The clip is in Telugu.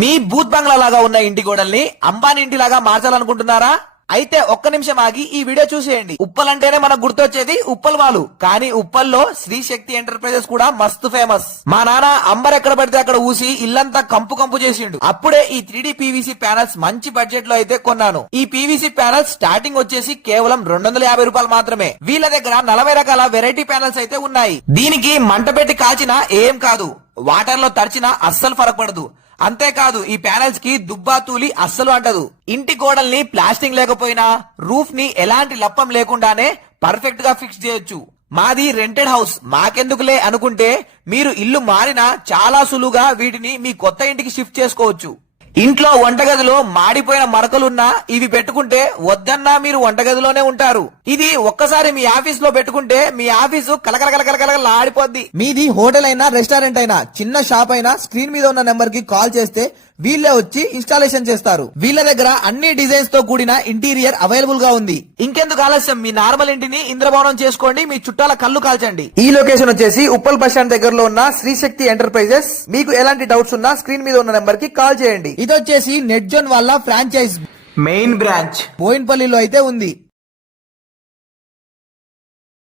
మీ బూత్ బంగ్లా లాగా ఉన్న ఇంటి గోడల్ని అంబానీ ఇంటి లాగా మార్చాలనుకుంటున్నారా? అయితే ఒక్క నిమిషం ఆగి ఈ వీడియో చూసేయండి. ఉప్పల్ అంటేనే మనకు గుర్తొచ్చేది ఉప్పల్ వాళ్ళు, కానీ ఉప్పల్లో శ్రీ శక్తి ఎంటర్ప్రైజెస్ కూడా మస్తు ఫేమస్. మా నాన్న అంబర్ ఎక్కడ పడితే అక్కడ ఊసి ఇల్లంతా కంపు కంపు చేసిండు. అప్పుడే ఈ 3D PVC ప్యానల్స్ మంచి బడ్జెట్ లో అయితే కొన్నాను. ఈ PVC ప్యానల్స్ స్టార్టింగ్ వచ్చేసి కేవలం 250 రూపాయలు మాత్రమే. వీళ్ళ దగ్గర 40 రకాల వెరైటీ ప్యానల్స్ అయితే ఉన్నాయి. దీనికి మంట పెట్టి కాల్చినా ఏం కాదు, వాటర్ లో తడిచినా అస్సలు ఫరక్ పడదు. అంతేకాదు ఈ ప్యానెల్స్ కి దుబ్బా తూలి అస్సలు అంటదు. ఇంటి గోడల్ని ప్లాస్టింగ్ లేకపోయినా రూఫ్ ని ఎలాంటి లప్పం లేకుండానే పర్ఫెక్ట్ గా ఫిక్స్ చేయొచ్చు. మాది రెంటెడ్ హౌస్, మాకెందుకులే అనుకుంటే మీరు ఇల్లు మారినా చాలా సులువుగా వీటిని మీ కొత్త ఇంటికి షిఫ్ట్ చేసుకోవచ్చు. ఇంట్లో వంటగదిలో మాడిపోయిన మరకలున్నా ఇవి పెట్టుకుంటే వద్దన్నా మీరు వంటగదిలోనే ఉంటారు. ఇది ఒక్కసారి మీ ఆఫీస్ లో పెట్టుకుంటే మీ ఆఫీసు కలకల ఆడిపోద్ది. మీది హోటల్ అయినా రెస్టారెంట్ అయినా చిన్న షాప్ అయినా స్క్రీన్ మీద ఉన్న నెంబర్ కి కాల్ చేస్తే వీళ్ళే వచ్చి ఇన్స్టాలేషన్ చేస్తారు. వీళ్ళ దగ్గర అన్ని డిజైన్స్ తో కూడిన ఇంటీరియర్ అవైలబుల్ గా ఉంది. ఇంకెందుకు ఆలస్యం, మీ నార్మల్ ఇంటిని ఇంద్రభవనం చేసుకోండి, మీ చుట్టాల కళ్ళు కాల్చండి. ఈ లొకేషన్ వచ్చేసి ఉప్పల్ బస్ స్టాండ్ దగ్గరలో ఉన్న శ్రీ శక్తి ఎంటర్ప్రైజెస్. మీకు ఎలాంటి డౌట్స్ ఉన్నా స్క్రీన్ మీద ఉన్న నెంబర్ కి కాల్ చేయండి. ఇది వచ్చేసి నెట్ జోన్ వాళ్ళ ఫ్రాంచైజ్ మెయిన్ బ్రాంచ్ బోయిన్పల్లిలో అయితే ఉంది.